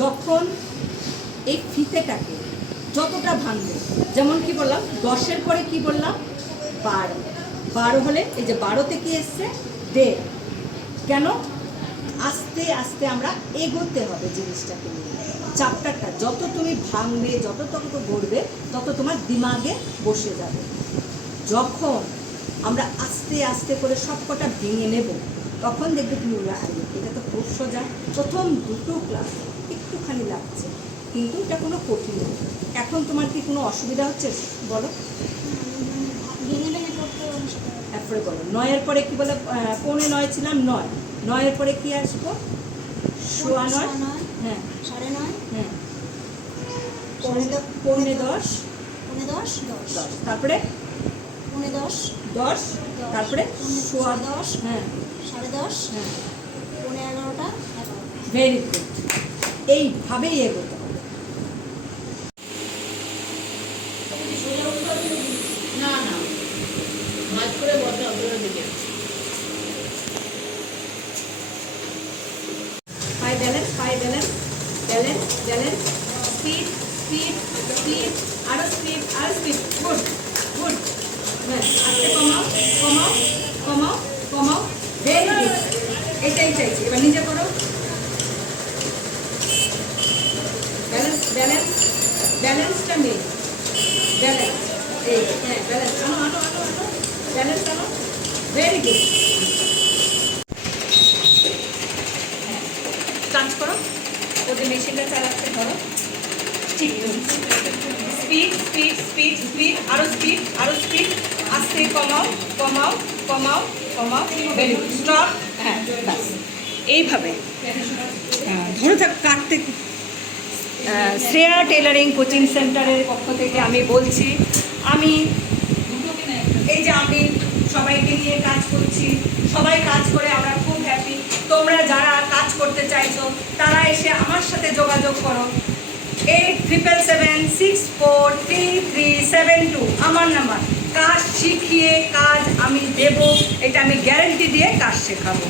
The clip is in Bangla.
যখন এই ফিতেটাকে যতটা ভাঙবে, যেমন কি বললাম 10-এর পরে কি বললাম 12, 12 হলে এই যে 12তে কি এসছে 1.5, কেন আস্তে আস্তে আমরা এগোতে হবে জিনিসটাকে নিয়ে। চ্যাপ্টারটা যত তুমি ভাঙবে, যত গড়বে, তত তোমার দিমাগে বসে যাবে। যখন আমরা আস্তে আস্তে করে সব কটা ভেঙে নেব, তখন দেখবে তুমি এটা তো খুব সোজা, প্রথম 2টো ক্লাস একটুখানি লাগছে, কিন্তু এটা কোনো কঠিন নয়। এখন তোমার কি কোনো অসুবিধা হচ্ছে বলো? এরপরে বলো 9-এর পরে কি বলে? 9:45 ছিলাম, 9, 9-এর পরে কি আসবো? 9:15, হ্যাঁ 9:30, হ্যাঁ 9:10, তারপরে 9:10, 10, তারপরে 10:15, হ্যাঁ 10:30, হ্যাঁ 11:15, ভেরি গুড। এইভাবেই এগোতে হবে। না না, মাছ করে বসে অতটা দিকে। পাই ব্যালেন্স, স্পিড, আরো স্পিড, গুড গুড। আস্তে কমাও, ভেরি গুড। এটাই চাইছি, এবার নিজে করো। ব্যালেন্সটা নেই, ব্যালেন্স এই, হ্যাঁ ব্যালেন্স আনো, ব্যালেন্স আনো, ভেরি গুড। স্টার্ট করো, ও যে মেশিনটা চালাচ্ছে ধরো, ঠিক স্পিড, আরো স্পিড, আস্তে কমাও, ভেরি গুড, স্টপ, হ্যাঁ ব্যাস। এইভাবে ধরে থাক কাটতে। শ্রেয়া টেলারিং কোচিং সেন্টারের পক্ষ থেকে আমি বলছি, আমি এই যে আমি সবাইকে নিয়ে কাজ করছি, সবাই কাজ করে আমরা খুব হ্যাপি। তোমরা যারা কাজ করতে চাইছো তারা এসে আমার সাথে যোগাযোগ করো। 8777643372 আমার নাম্বার। কাজ শিখিয়ে কাজ আমি দেব, এটা আমি গ্যারেন্টি দিয়ে কাজ শেখাবো।